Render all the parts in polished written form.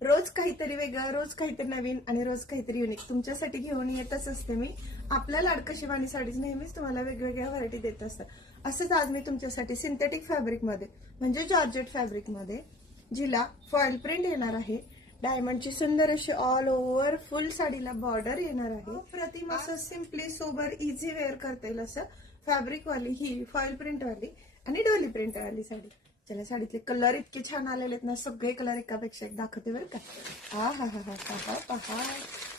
रोज काहीतरी वेगळं, रोज काहीतरी नवीन आणि रोज काहीतरी युनिक तुमच्यासाठी घेऊन येतच असते मी. आपल्या लाडकं शिवानी साडीज नेहमीच तुम्हाला वेगवेगळ्या व्हरायटी देत असतात. असंच आज मी तुमच्यासाठी सिंथेटिक फॅब्रिकमध्ये म्हणजे जॉर्जेट फॅब्रिकमध्ये जिला फॉइल प्रिंट येणार आहे, डायमंडची सुंदर अशी ऑल ओव्हर फुल साडीला बॉर्डर येणार आहे. प्रतिम असं सिम्पली सोबर इझी वेअर करता येईल असं फॅब्रिक वाली ही फॉइल प्रिंट वाली आणि डोली प्रिंट वाली साडी. चला, साडीतले कलर इतके छान आलेले आहेत ना, सगळे कलर एकापेक्षा एक दाखवते बरं का. हा हा हा हा पहा,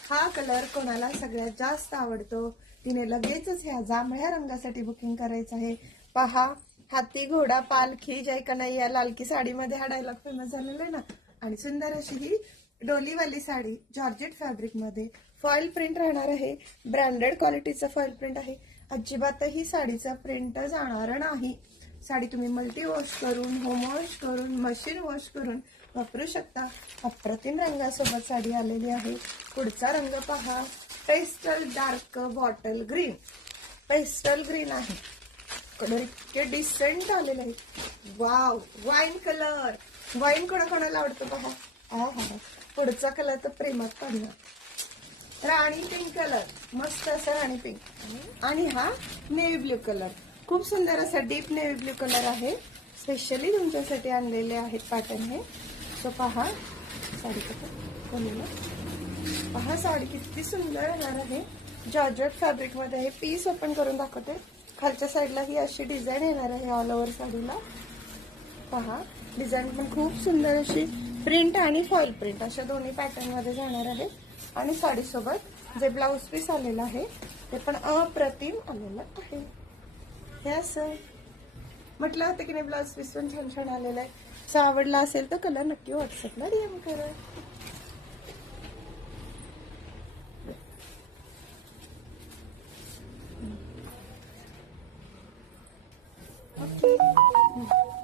हा कलर कोणाला सगळ्यात जास्त आवडतो तिने लगेचच ह्या जांभळ्या रंगासाठी बुकिंग करायचं आहे. पहा, हाती घोडा पालखी जय कन्हैया लालकी साडीमध्ये हा डायलॉग फेमस झालेला आहे ना. आणि सुंदर अशी ही डोलीवाली साडी जॉर्जेट फॅब्रिक मध्ये फॉइल प्रिंट राहणार आहे. ब्रँडेड क्वालिटीचा फॉइल प्रिंट आहे. अजिबातही साडीचा प्रिंट जाणार नाही. साडी तुम्ही मल्टी वॉश करून, होम वॉश करून, मशीन वॉश करून वापरू शकता. अप्रतिम रंगासोबत साडी आलेली आहे. पुढचा रंग पहा, pastel dark bottle green. Pastel green आहे. कलर इतके डिसेंट आलेले आहेत. Wow, wine colour. वाईन कोणाकोणाला आवडतो पहा. हा पुढचा कलर तर प्रेमात पडणार. राणी पिंक कलर, मस्त असा राणी पिंक. आणि हा नेव्ही ब्ल्यू कलर, खूप सुंदर असा डीप नेव्ही ब्ल्यू कलर आहे. स्पेशली तुमच्यासाठी आणलेले आहेत पॅटर्न हे. सो पहा साडी पहा, साडी किती सुंदर येणार आहे. जॉर्जेट फॅब्रिक मध्ये आहे. पीस ओपन करून दाखवते. खालच्या साईडला ही अशी डिझाईन येणार आहे ऑल ओव्हर साडीला. पहा, डिझाईन पण खूप सुंदर अशी प्रिंट आणि फॉइल प्रिंट अशा दोन्ही पॅटर्न मध्ये जाणार आहे. आणि साडीसोबत जे ब्लाउज पीस आलेलं आहे ते पण अप्रतिम आलेलं आहे. हे असं म्हटलं होतं की नाही, ब्लाउज पीस पण छान छान आलेलं आहे. जर आवडला असेल तर कलर नक्की व्हॉट्सअपला डीएम करा. ओके.